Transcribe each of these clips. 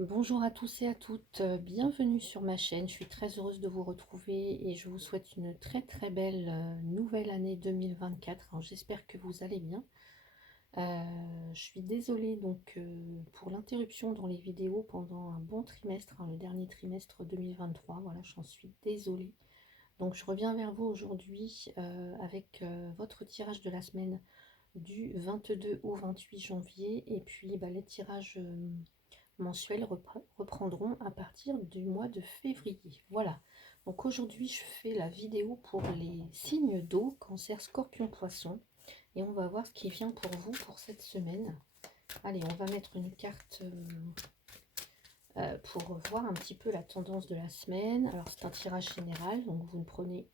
Bonjour à tous et à toutes, bienvenue sur ma chaîne. Je suis très heureuse de vous retrouver et je vous souhaite une très belle nouvelle année 2024. Alors, j'espère que vous allez bien. Je suis désolée donc pour l'interruption dans les vidéos pendant un bon trimestre, le dernier trimestre 2023. Voilà, j'en suis désolée. Donc je reviens vers vous aujourd'hui avec votre tirage de la semaine du 22 au 28 janvier et puis les tirages mensuels reprendront à partir du mois de février. Voilà, donc aujourd'hui je fais la vidéo pour les signes d'eau, cancer, scorpion, poisson, et on va voir ce qui vient pour vous pour cette semaine. Allez, on va mettre une carte pour voir un petit peu la tendance de la semaine. Alors c'est un tirage général, donc vous ne prenez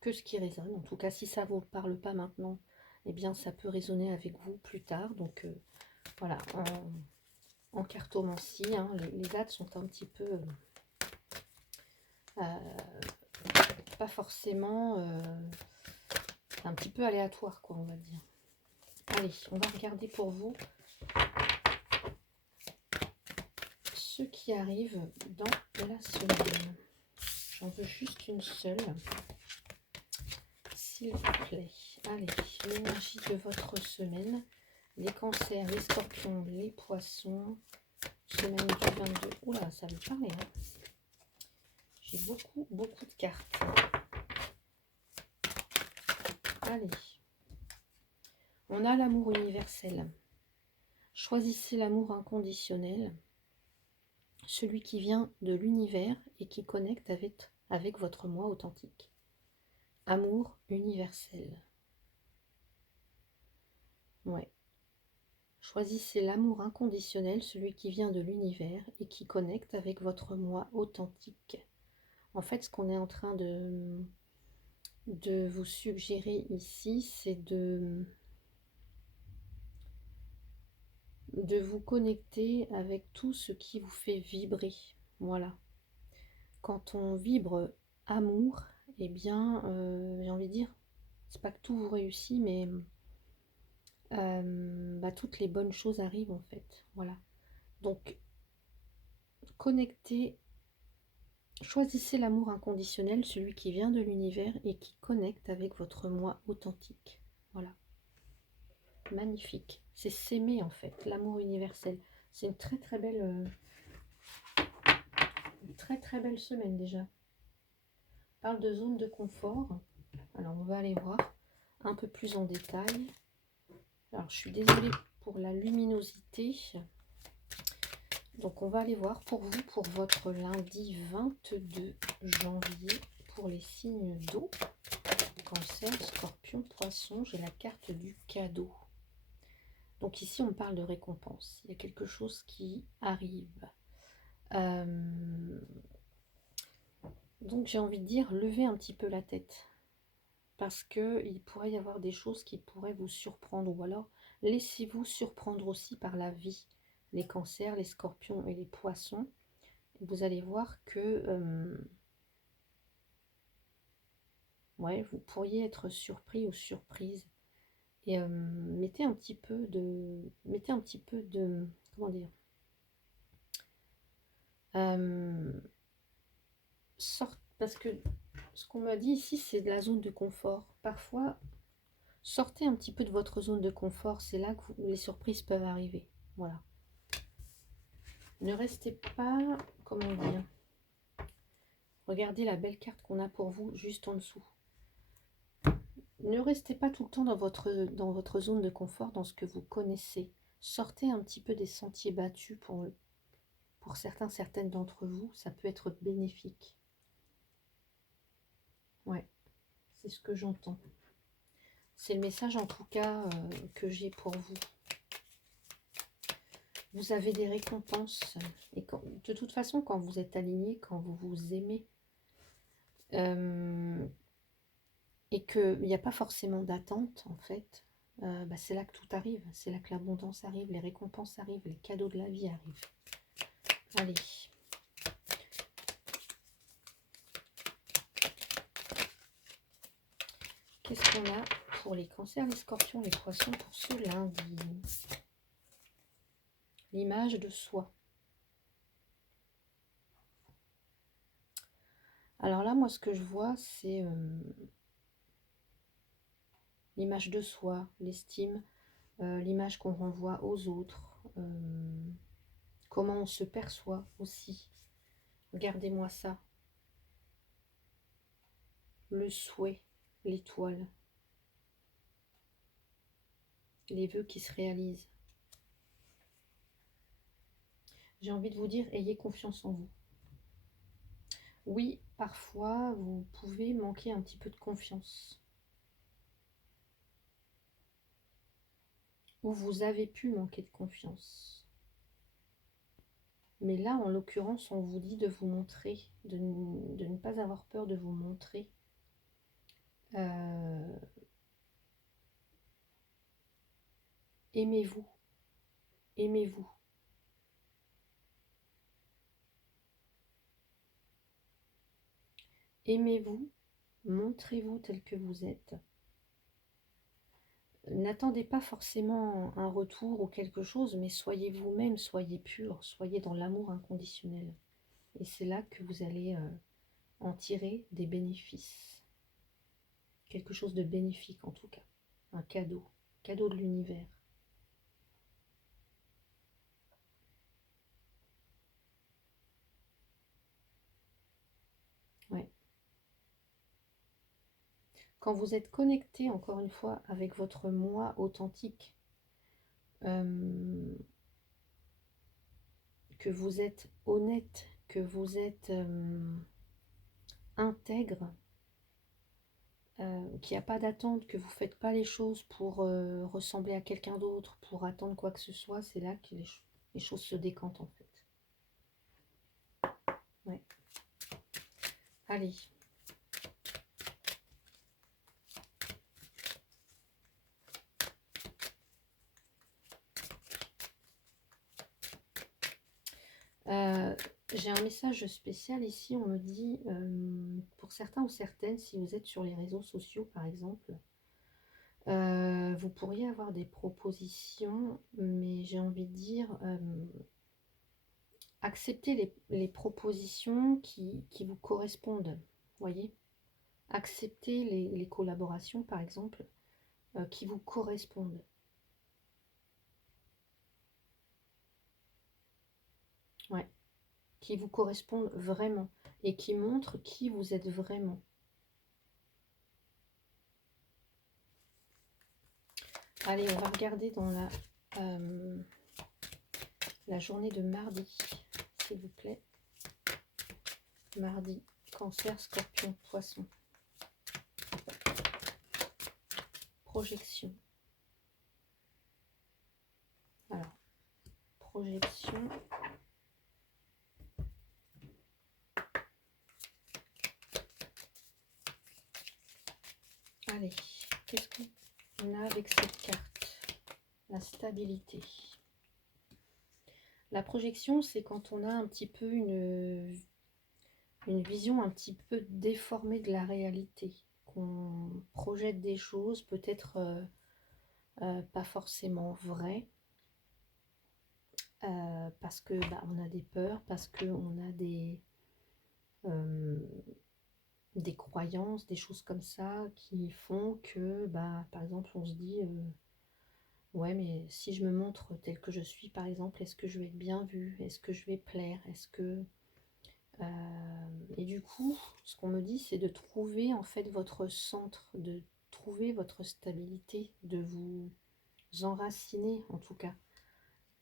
que ce qui résonne. En tout cas, si ça ne vous parle pas maintenant, eh bien ça peut résonner avec vous plus tard. Donc voilà, en cartomancie, hein, les dates sont un petit peu pas forcément un petit peu aléatoire, quoi, on va dire. Allez, on va regarder pour vous ce qui arrive dans la semaine. J'en veux juste une seule, s'il vous plaît. Allez, l'énergie de votre semaine, les cancers, les scorpions, les poissons, semaine du 22. Oula, ça me parlait, hein. J'ai beaucoup de cartes. Allez, on a l'amour universel. Choisissez l'amour inconditionnel, celui qui vient de l'univers et qui connecte avec votre moi authentique. Amour universel. Ouais. Choisissez l'amour inconditionnel, celui qui vient de l'univers et qui connecte avec votre moi authentique. En fait, ce qu'on est en train de vous suggérer ici, c'est de vous connecter avec tout ce qui vous fait vibrer. Voilà. Quand on vibre amour, eh bien, j'ai envie de dire, c'est pas que tout vous réussit, mais toutes les bonnes choses arrivent en fait. Voilà. Donc, connectez, choisissez l'amour inconditionnel, celui qui vient de l'univers et qui connecte avec votre moi authentique. Voilà. Magnifique. C'est s'aimer en fait, l'amour universel. C'est une très belle, très belle semaine déjà. On parle de zone de confort. Alors on va aller voir un peu plus en détail. Alors je suis désolée pour la luminosité. Donc on va aller voir pour vous, pour votre lundi 22 janvier, pour les signes d'eau, cancer, scorpion, poisson. J'ai la carte du cadeau. Donc ici on parle de récompense. Il y a quelque chose qui arrive. Donc j'ai envie de dire, levez un petit peu la tête. Parce qu'il pourrait y avoir des choses qui pourraient vous surprendre. Ou alors laissez-vous surprendre aussi par la vie. Les cancers, les scorpions et les poissons. Et vous allez voir que ouais, vous pourriez être surpris ou surprise. Et mettez un petit peu de comment dire, parce que ce qu'on m'a dit ici, c'est de la zone de confort. Parfois, sortez un petit peu de votre zone de confort, c'est là que les surprises peuvent arriver. Voilà. Ne restez pas, comment dire, regardez la belle carte qu'on a pour vous juste en dessous. Ne restez pas tout le temps dans votre zone de confort, dans ce que vous connaissez. Sortez un petit peu des sentiers battus pour certaines d'entre vous, ça peut être bénéfique. Ouais, c'est ce que j'entends. C'est le message en tout cas que j'ai pour vous. Vous avez des récompenses. Et de toute façon, quand vous êtes aligné, quand vous vous aimez, et qu'il n'y a pas forcément d'attente, en fait, c'est là que tout arrive. C'est là que l'abondance arrive, les récompenses arrivent, les cadeaux de la vie arrivent. Allez. Qu'est-ce qu'on a pour les cancers, les scorpions, les poissons pour ce lundi? L'image de soi. Alors là, moi, ce que je vois, c'est l'image de soi, l'estime, l'image qu'on renvoie aux autres, comment on se perçoit aussi. Regardez-moi ça, le souhait, l'étoile, les vœux qui se réalisent. J'ai envie de vous dire, ayez confiance en vous. Oui, parfois, vous pouvez manquer un petit peu de confiance. Ou vous avez pu manquer de confiance. Mais là, en l'occurrence, on vous dit de vous montrer, de ne pas avoir peur de vous montrer. Aimez-vous, aimez-vous. Aimez-vous, montrez-vous tel que vous êtes. N'attendez pas forcément un retour ou quelque chose, mais soyez vous-même, soyez pur, soyez dans l'amour inconditionnel. Et c'est là que vous allez en tirer des bénéfices. Quelque chose de bénéfique en tout cas. Un cadeau, cadeau de l'univers. Ouais. Quand vous êtes connecté, encore une fois, avec votre moi authentique, que vous êtes honnête, que vous êtes intègre, qu'il n'y a pas d'attente, que vous ne faites pas les choses pour ressembler à quelqu'un d'autre, pour attendre quoi que ce soit, c'est là que les choses se décantent en fait. Ouais. Allez. J'ai un message spécial ici, on me dit, pour certains ou certaines, si vous êtes sur les réseaux sociaux par exemple, vous pourriez avoir des propositions, mais j'ai envie de dire, acceptez les propositions qui vous correspondent, voyez. Acceptez les collaborations par exemple, qui vous correspondent. Ouais, qui vous correspondent vraiment et qui montrent qui vous êtes vraiment. Allez, on va regarder dans la journée de mardi, s'il vous plaît. Mardi, Cancer, Scorpion, Poisson. Projection. Alors, projection. Allez, qu'est-ce qu'on a avec cette carte? La stabilité. La projection, c'est quand on a un petit peu une vision un petit peu déformée de la réalité, qu'on projette des choses peut-être pas forcément vraies, parce que on a des peurs, parce qu'on a des croyances, des choses comme ça qui font que, par exemple, on se dit ouais, mais si je me montre tel que je suis, par exemple, est-ce que je vais être bien vue? Est-ce que je vais plaire? Est-ce que... et du coup, ce qu'on me dit, c'est de trouver en fait votre centre, de trouver votre stabilité, de vous enraciner en tout cas.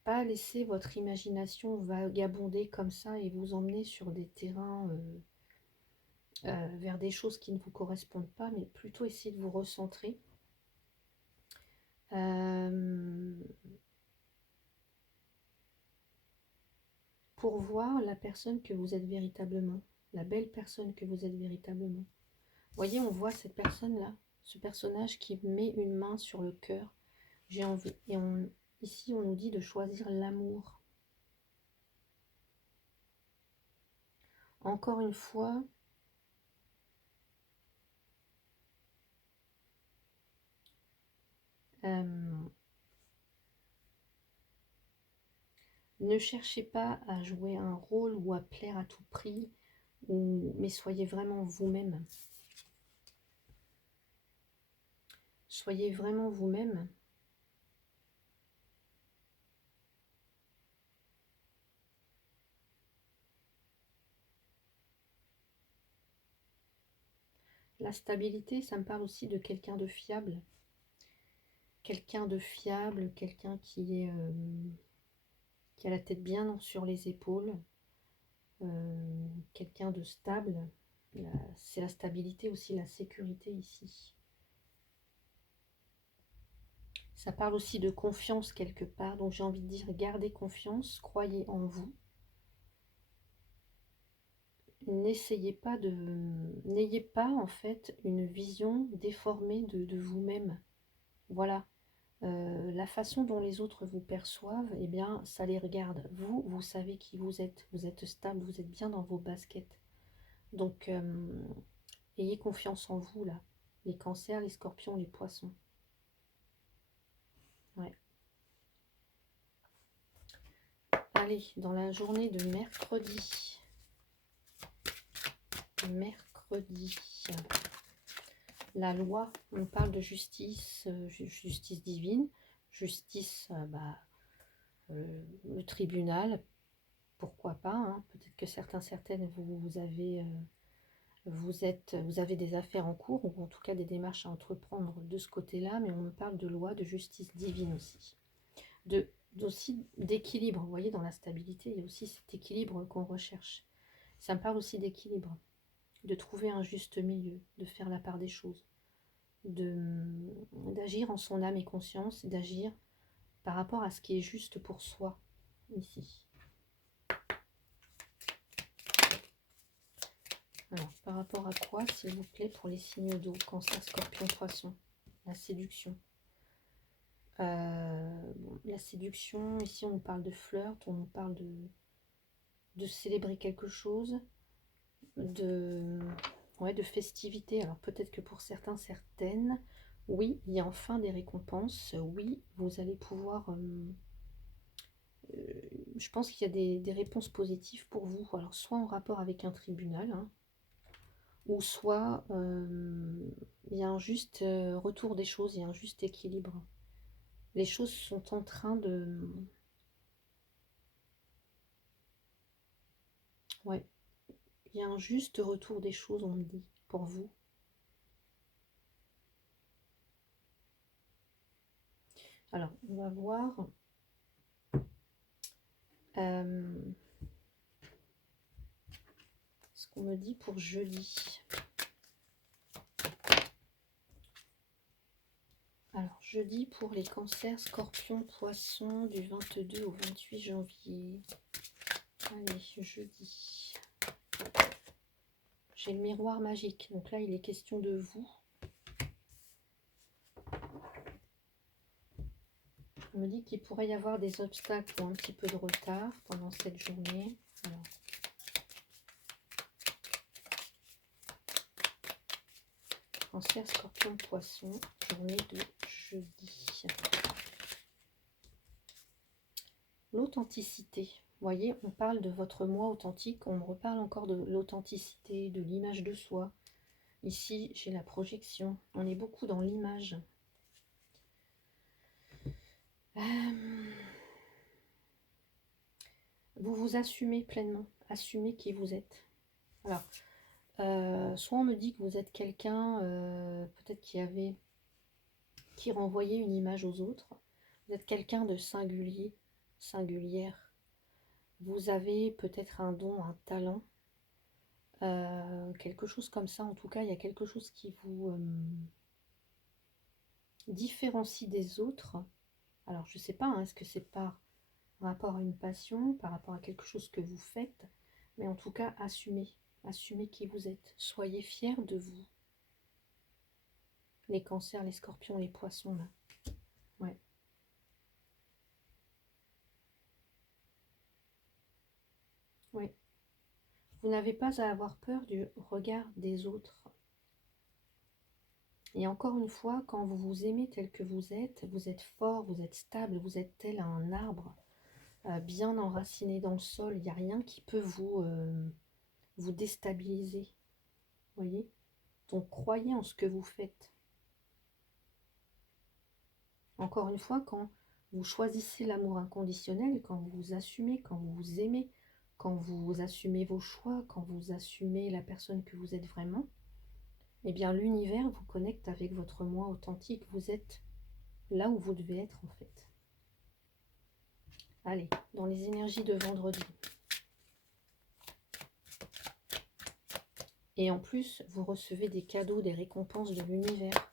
Pas laisser votre imagination vagabonder comme ça et vous emmener sur des terrains, vers des choses qui ne vous correspondent pas, mais plutôt essayer de vous recentrer. Pour voir la personne que vous êtes véritablement, la belle personne que vous êtes véritablement. Vous voyez, on voit cette personne-là, ce personnage qui met une main sur le cœur. J'ai envie, et ici on nous dit de choisir l'amour. Encore une fois, ne cherchez pas à jouer un rôle ou à plaire à tout prix mais soyez vraiment vous-même. Soyez vraiment vous-même. La stabilité, ça me parle aussi de quelqu'un de fiable. Quelqu'un de fiable, quelqu'un qui a la tête bien sur les épaules. Quelqu'un de stable. C'est la stabilité aussi, la sécurité ici. Ça parle aussi de confiance quelque part. Donc j'ai envie de dire, gardez confiance, croyez en vous. N'ayez pas en fait une vision déformée de vous-même. Voilà. La façon dont les autres vous perçoivent, eh bien, ça les regarde. Vous, vous savez qui vous êtes stable, vous êtes bien dans vos baskets. Donc, ayez confiance en vous, là. Les cancers, les scorpions, les poissons. Ouais. Allez, dans la journée de mercredi. La loi, on parle de justice, justice divine, justice, le tribunal, pourquoi pas, hein. Peut-être que certaines, vous avez des affaires en cours, ou en tout cas des démarches à entreprendre de ce côté-là, mais on me parle de loi, de justice divine aussi. Aussi d'équilibre, vous voyez, dans la stabilité, il y a aussi cet équilibre qu'on recherche. Ça me parle aussi d'équilibre, de trouver un juste milieu, de faire la part des choses, d'agir en son âme et conscience, d'agir par rapport à ce qui est juste pour soi, ici. Alors, par rapport à quoi, s'il vous plaît, pour les signes d'eau, cancer, scorpion, poisson, la séduction. La séduction, ici on nous parle de flirt, on nous parle de célébrer quelque chose, de festivité. Alors peut-être que pour certaines, oui, il y a enfin des récompenses, oui, vous allez pouvoir... je pense qu'il y a des réponses positives pour vous, alors soit en rapport avec un tribunal, hein, ou soit il y a un juste retour des choses, il y a un juste équilibre. Les choses sont en train de... Ouais, il y a un juste retour des choses, on me dit, pour vous. Alors, on va voir ce qu'on me dit pour jeudi. Alors, jeudi pour les cancers, scorpions, poissons, du 22 au 28 janvier. Allez, jeudi. J'ai le miroir magique. Donc là, il est question de vous. On me dit qu'il pourrait y avoir des obstacles ou un petit peu de retard pendant cette journée. Alors, cancer, scorpion, poisson, journée de jeudi. L'authenticité. Vous voyez, on parle de votre moi authentique, on me reparle encore de l'authenticité, de l'image de soi. Ici, j'ai la projection. On est beaucoup dans l'image. Vous vous assumez pleinement. Assumez qui vous êtes. Alors, soit on me dit que vous êtes quelqu'un, peut-être qui renvoyait une image aux autres. Vous êtes quelqu'un de singulier, singulière. Vous avez peut-être un don, un talent. Quelque chose comme ça. En tout cas, il y a quelque chose qui vous différencie des autres. Alors, je ne sais pas, hein, est-ce que c'est par rapport à une passion, par rapport à quelque chose que vous faites, mais en tout cas, assumez qui vous êtes. Soyez fiers de vous. Les cancers, les scorpions, les poissons, là. Ouais. Oui. Vous n'avez pas à avoir peur du regard des autres. Et encore une fois, quand vous vous aimez tel que vous êtes fort, vous êtes stable, vous êtes tel un arbre bien enraciné dans le sol. Il n'y a rien qui peut vous déstabiliser. Voyez? Donc croyez en ce que vous faites. Encore une fois, quand vous choisissez l'amour inconditionnel, quand vous vous assumez, quand vous vous aimez, quand vous assumez vos choix, quand vous assumez la personne que vous êtes vraiment, eh bien l'univers vous connecte avec votre moi authentique. Vous êtes là où vous devez être en fait. Allez, dans les énergies de vendredi. Et en plus, vous recevez des cadeaux, des récompenses de l'univers.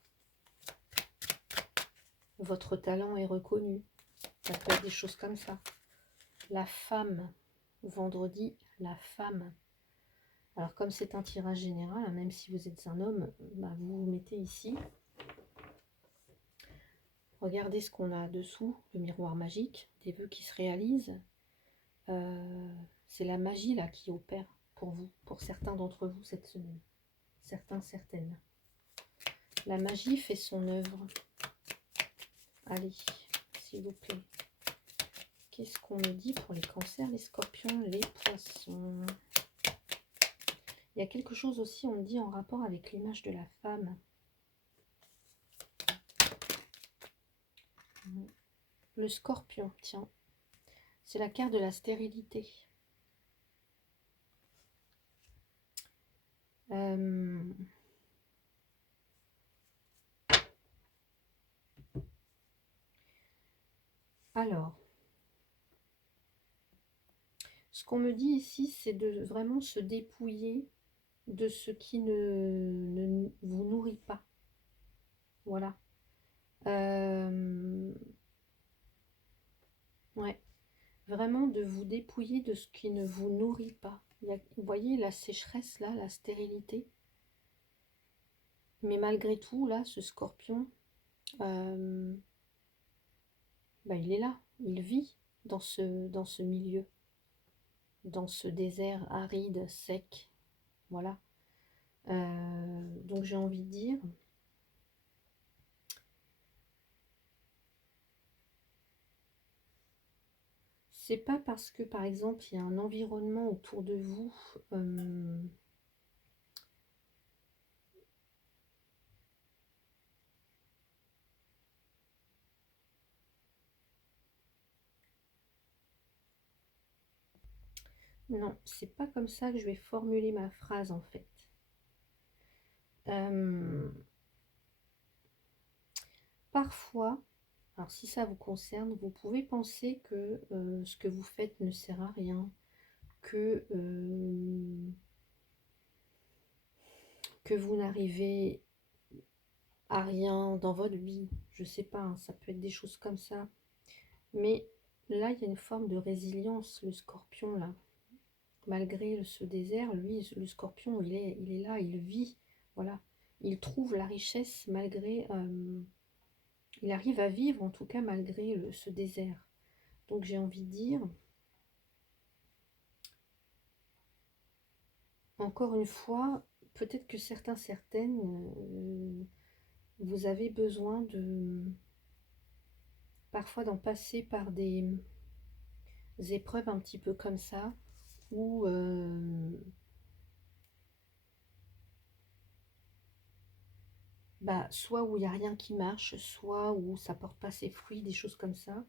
Votre talent est reconnu. Ça peut être des choses comme ça. La femme, vendredi, la femme. Alors comme c'est un tirage général, hein, même si vous êtes un homme, bah, vous vous mettez ici. Regardez ce qu'on a dessous, le miroir magique, des vœux qui se réalisent. C'est la magie là qui opère pour vous, pour certains d'entre vous cette semaine. Certains, certaines. La magie fait son œuvre. Allez, s'il vous plaît. Qu'est-ce qu'on me dit pour les cancers, les scorpions, les poissons? Il y a quelque chose aussi, on me dit, en rapport avec l'image de la femme. Le scorpion, tiens. C'est la carte de la stérilité. Alors, ce qu'on me dit ici, c'est de vraiment se dépouiller de ce qui ne vous nourrit pas. Voilà. Ouais. Vraiment de vous dépouiller de ce qui ne vous nourrit pas. Vous voyez la sécheresse là, la stérilité. Mais malgré tout, là, ce scorpion, bah, il est là. Il vit dans ce milieu, dans ce désert aride, sec. Voilà. Donc j'ai envie de dire, c'est pas parce que par exemple il y a un environnement autour de vous non, c'est pas comme ça que je vais formuler ma phrase en fait. Parfois, alors si ça vous concerne, vous pouvez penser que ce que vous faites ne sert à rien, que vous n'arrivez à rien dans votre vie. Je sais pas, hein, ça peut être des choses comme ça. Mais là, il y a une forme de résilience, le scorpion là. Malgré ce désert, lui, le scorpion, il est là, il vit, voilà. Il trouve la richesse malgré... il arrive à vivre, en tout cas, malgré ce désert. Donc, j'ai envie de dire, encore une fois, peut-être que certaines, vous avez besoin de... parfois d'en passer par des épreuves un petit peu comme ça, où... bah, soit où il n'y a rien qui marche, soit où ça porte pas ses fruits, des choses comme ça.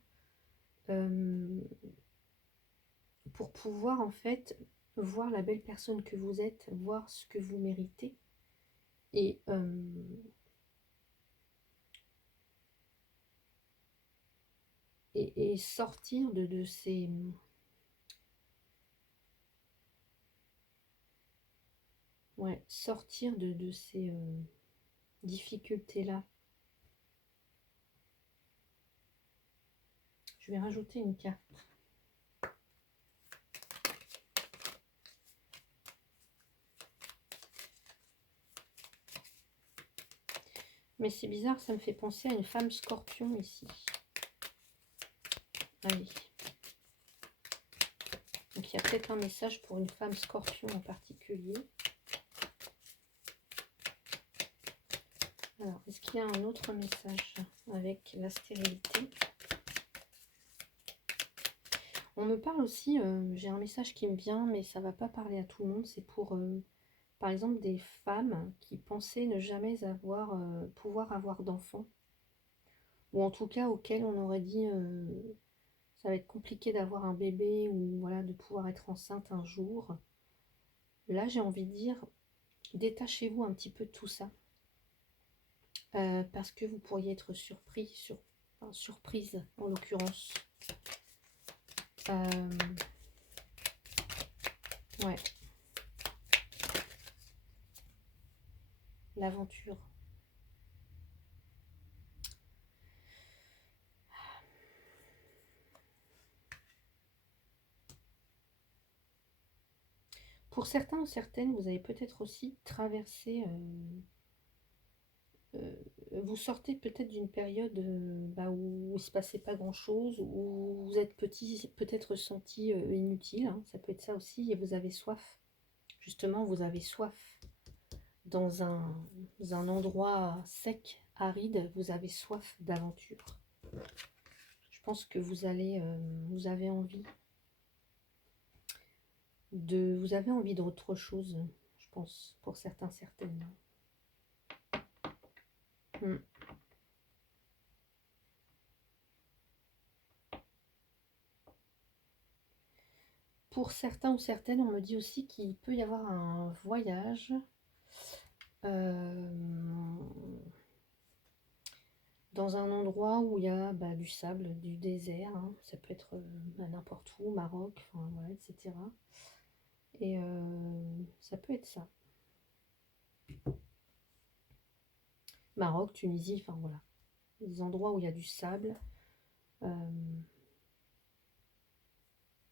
Pour pouvoir en fait voir la belle personne que vous êtes, voir ce que vous méritez et sortir de ces sortir de ces difficultés là. Je vais rajouter une carte. Mais c'est bizarre, ça me fait penser à une femme scorpion ici. Allez. Donc il y a peut-être un message pour une femme scorpion en particulier. Alors, est-ce qu'il y a un autre message avec la stérilité? On me parle aussi, j'ai un message qui me vient, mais ça va pas parler à tout le monde. C'est pour, par exemple, des femmes qui pensaient ne jamais avoir, pouvoir avoir d'enfants. Ou en tout cas auxquelles on aurait dit ça va être compliqué d'avoir un bébé ou voilà, de pouvoir être enceinte un jour. Là, j'ai envie de dire, détachez-vous un petit peu de tout ça. Parce que vous pourriez être surpris, enfin, surprise en l'occurrence. Euh, ouais, l'aventure. Pour certains ou certaines, vous avez peut-être aussi traversé, vous sortez peut-être d'une période bah, où il ne se passait pas grand-chose, où vous êtes petit, peut-être senti inutile, hein, ça peut être ça aussi, et vous avez soif. Justement, vous avez soif dans un endroit sec, aride, vous avez soif d'aventure. Je pense que vous avez envie d'autre chose, je pense, pour certains, certaines. Hmm. Pour certains ou certaines, on me dit aussi qu'il peut y avoir un voyage dans un endroit où il y a bah, du sable, du désert, hein. Ça peut être n'importe où, Maroc, enfin, voilà, etc. Et ça peut être ça. Maroc, Tunisie, enfin voilà. Des endroits où il y a du sable. Euh,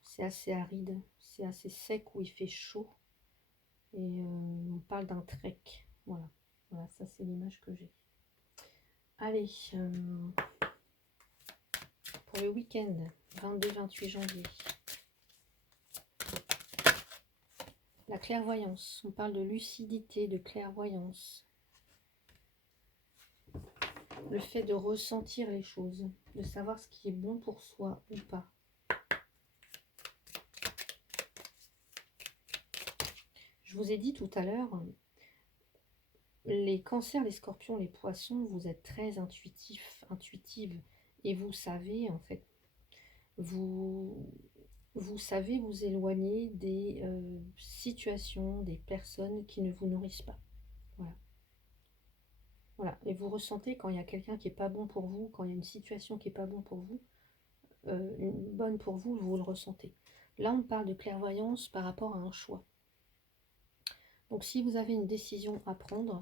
c'est assez aride, c'est assez sec, où il fait chaud. Et on parle d'un trek. Voilà, voilà, ça c'est l'image que j'ai. Allez, pour le week-end, 22-28 janvier. La clairvoyance, on parle de lucidité, de clairvoyance. Le fait de ressentir les choses, de savoir ce qui est bon pour soi ou pas. Je vous ai dit tout à l'heure, les cancers, les scorpions, les poissons, vous êtes très intuitifs, intuitives. Et vous savez, en fait, vous, vous savez vous éloigner des situations, des personnes qui ne vous nourrissent pas. Voilà. Voilà. Et vous ressentez quand il y a quelqu'un qui n'est pas bon pour vous, quand il y a une situation qui n'est pas bonne pour vous, bonne pour vous, vous le ressentez. Là, on parle de clairvoyance par rapport à un choix. Donc, si vous avez une décision à prendre,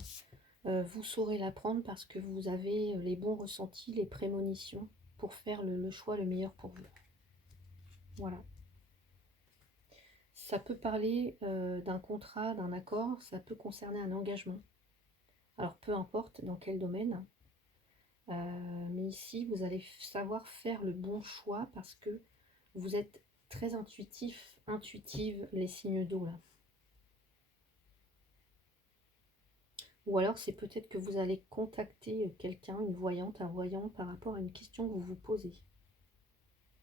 vous saurez la prendre parce que vous avez les bons ressentis, les prémonitions pour faire le choix le meilleur pour vous. Voilà. Ça peut parler d'un contrat, d'un accord, ça peut concerner un engagement. Alors, peu importe dans quel domaine. Mais ici, vous allez savoir faire le bon choix parce que vous êtes très intuitif, intuitive, les signes d'eau là. Ou alors c'est peut-être que vous allez contacter quelqu'un, une voyante, un voyant par rapport à une question que vous vous posez,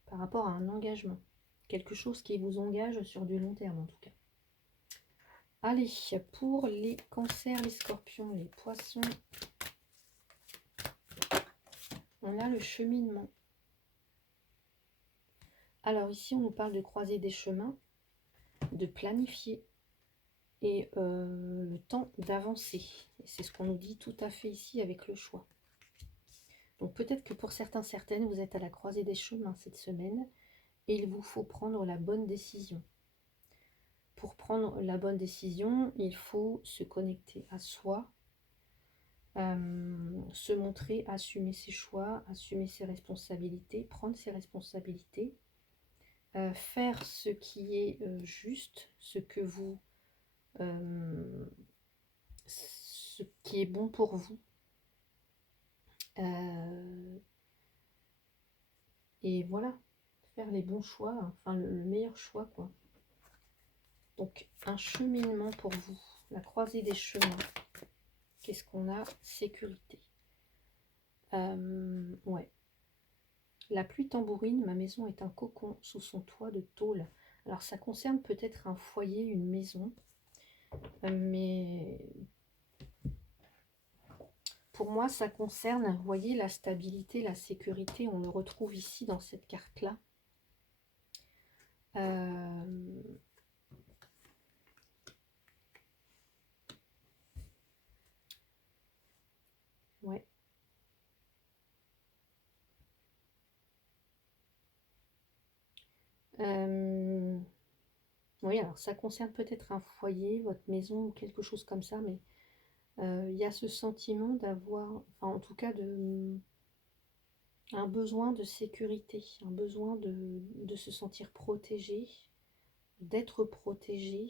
par rapport à un engagement, quelque chose qui vous engage sur du long terme en tout cas. Allez, pour les cancers, les scorpions, les poissons, on a le cheminement. Alors ici, on nous parle de croiser des chemins, de planifier et le temps d'avancer. C'est ce qu'on nous dit tout à fait ici avec le choix. Donc peut-être que pour certains, certaines, vous êtes à la croisée des chemins cette semaine et il vous faut prendre la bonne décision. Pour prendre la bonne décision, il faut se connecter à soi, se montrer, assumer ses choix, assumer ses responsabilités, prendre ses responsabilités, faire ce qui est juste, ce qui est bon pour vous. Et voilà, faire les bons choix, enfin le meilleur choix quoi. Donc un cheminement pour vous, la croisée des chemins. Qu'est-ce qu'on a? Sécurité. Ouais. La pluie tambourine, ma maison est un cocon sous son toit de tôle. Alors ça concerne peut-être un foyer, une maison, mais pour moi ça concerne, vous voyez, la stabilité, la sécurité, on le retrouve ici dans cette carte-là. Ouais. Oui, alors ça concerne peut-être un foyer, votre maison ou quelque chose comme ça, mais il y a ce sentiment d'avoir, enfin en tout cas un besoin de sécurité, un besoin de se sentir protégé, d'être protégé.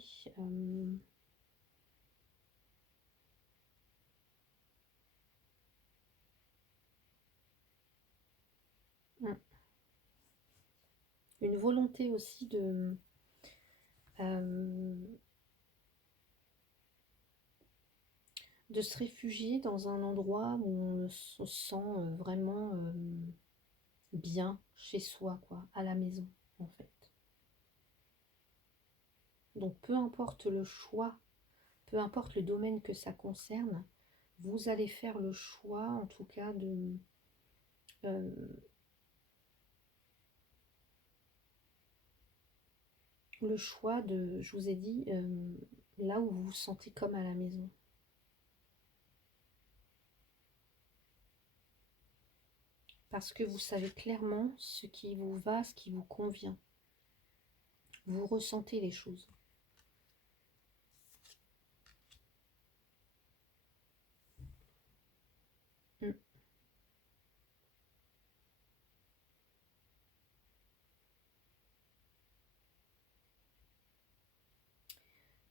Une volonté aussi de se réfugier dans un endroit où on se sent vraiment bien chez soi, quoi, à la maison, en fait. Donc peu importe le choix, peu importe le domaine que ça concerne, vous allez faire le choix, en tout cas, euh, le choix de, je vous ai dit, là où vous vous sentez comme à la maison. Parce que vous savez clairement ce qui vous va, ce qui vous convient. Vous ressentez les choses. Mm.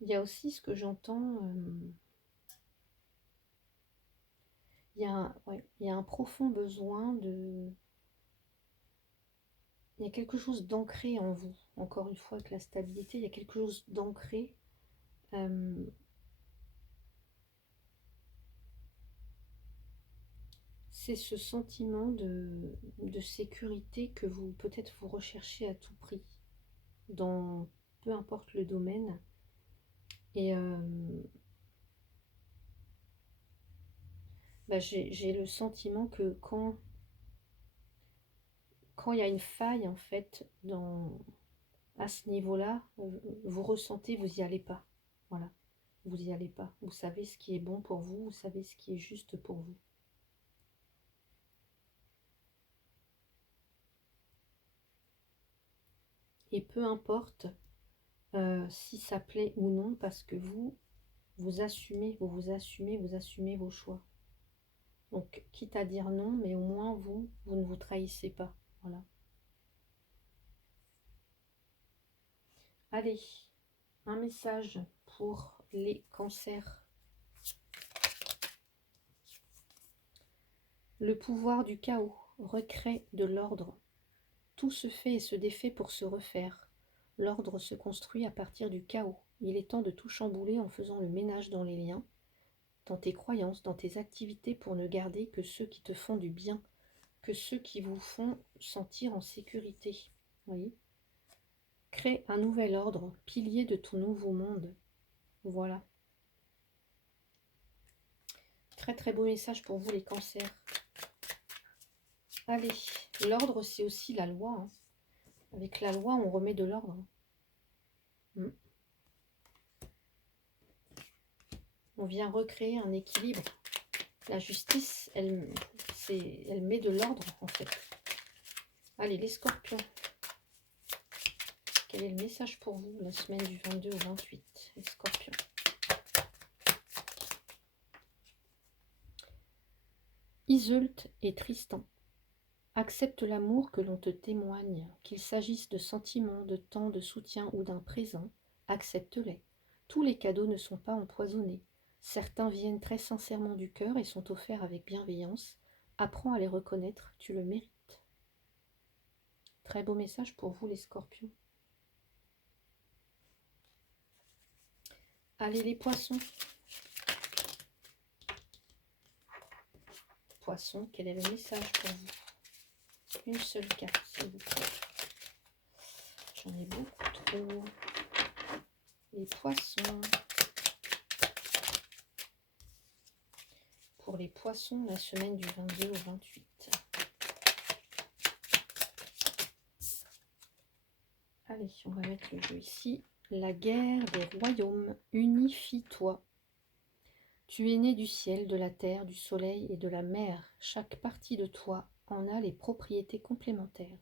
Il y a aussi ce que j'entends, il y a un profond besoin de... Il y a quelque chose d'ancré en vous. Encore une fois, avec la stabilité, il y a quelque chose d'ancré. C'est ce sentiment de sécurité que vous peut-être vous recherchez à tout prix, dans peu importe le domaine. Et j'ai le sentiment que quand il y a une faille, en fait, à ce niveau-là, vous ressentez, vous n'y allez pas. Voilà, vous n'y allez pas. Vous savez ce qui est bon pour vous, vous savez ce qui est juste pour vous. Et peu importe si ça plaît ou non, parce que vous assumez, vous assumez, vous assumez vos choix. Donc, quitte à dire non, mais au moins vous ne vous trahissez pas. Voilà. Allez, un message pour les cancers. Le pouvoir du chaos recrée de l'ordre. Tout se fait et se défait pour se refaire. L'ordre se construit à partir du chaos. Il est temps de tout chambouler en faisant le ménage dans les liens, dans tes croyances, dans tes activités pour ne garder que ceux qui te font du bien, que ceux qui vous font sentir en sécurité. Voyez ? Crée un nouvel ordre, pilier de ton nouveau monde. Voilà. Très très beau message pour vous les cancers. Allez, l'ordre c'est aussi la loi. Hein. Avec la loi on remet de l'ordre. On vient recréer un équilibre. La justice, elle met de l'ordre en fait. Allez, les scorpions. Quel est le message pour vous la semaine du 22 au 28, les scorpions? Iseult et Tristan. Accepte l'amour que l'on te témoigne, qu'il s'agisse de sentiments, de temps, de soutien ou d'un présent, accepte-les. Tous les cadeaux ne sont pas empoisonnés. Certains viennent très sincèrement du cœur et sont offerts avec bienveillance. Apprends à les reconnaître, tu le mérites. Très beau message pour vous les scorpions. Allez les poissons. Poissons, quel est le message pour vous? Une seule carte, s'il vous plaît. J'en ai beaucoup trop. Les poissons. Pour les poissons, la semaine du 22 au 28. Allez, on va mettre le jeu ici. La guerre des royaumes, unifie-toi. Tu es né du ciel, de la terre, du soleil et de la mer. Chaque partie de toi en a les propriétés complémentaires.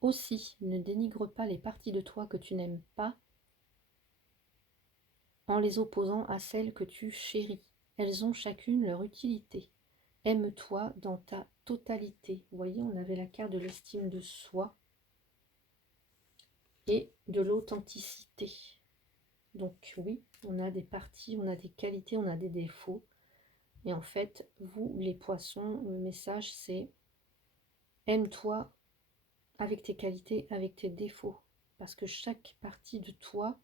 Aussi, ne dénigre pas les parties de toi que tu n'aimes pas en les opposant à celles que tu chéris. Elles ont chacune leur utilité. Aime-toi dans ta totalité. Vous voyez, on avait la carte de l'estime de soi et de l'authenticité. Donc oui, on a des parties, on a des qualités, on a des défauts. Et en fait, vous, les poissons, le message c'est aime-toi avec tes qualités, avec tes défauts. Parce que chaque partie de toi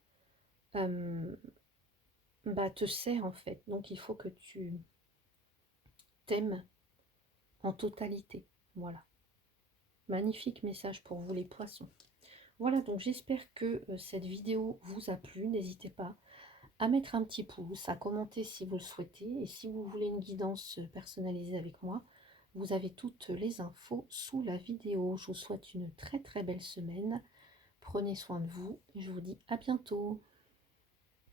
te sert en fait. Donc il faut que tu t'aimes en totalité. Voilà. Magnifique message pour vous les poissons. Voilà, donc j'espère que cette vidéo vous a plu. N'hésitez pas à mettre un petit pouce, à commenter si vous le souhaitez. Et si vous voulez une guidance personnalisée avec moi, vous avez toutes les infos sous la vidéo. Je vous souhaite une très très belle semaine. Prenez soin de vous et je vous dis à bientôt.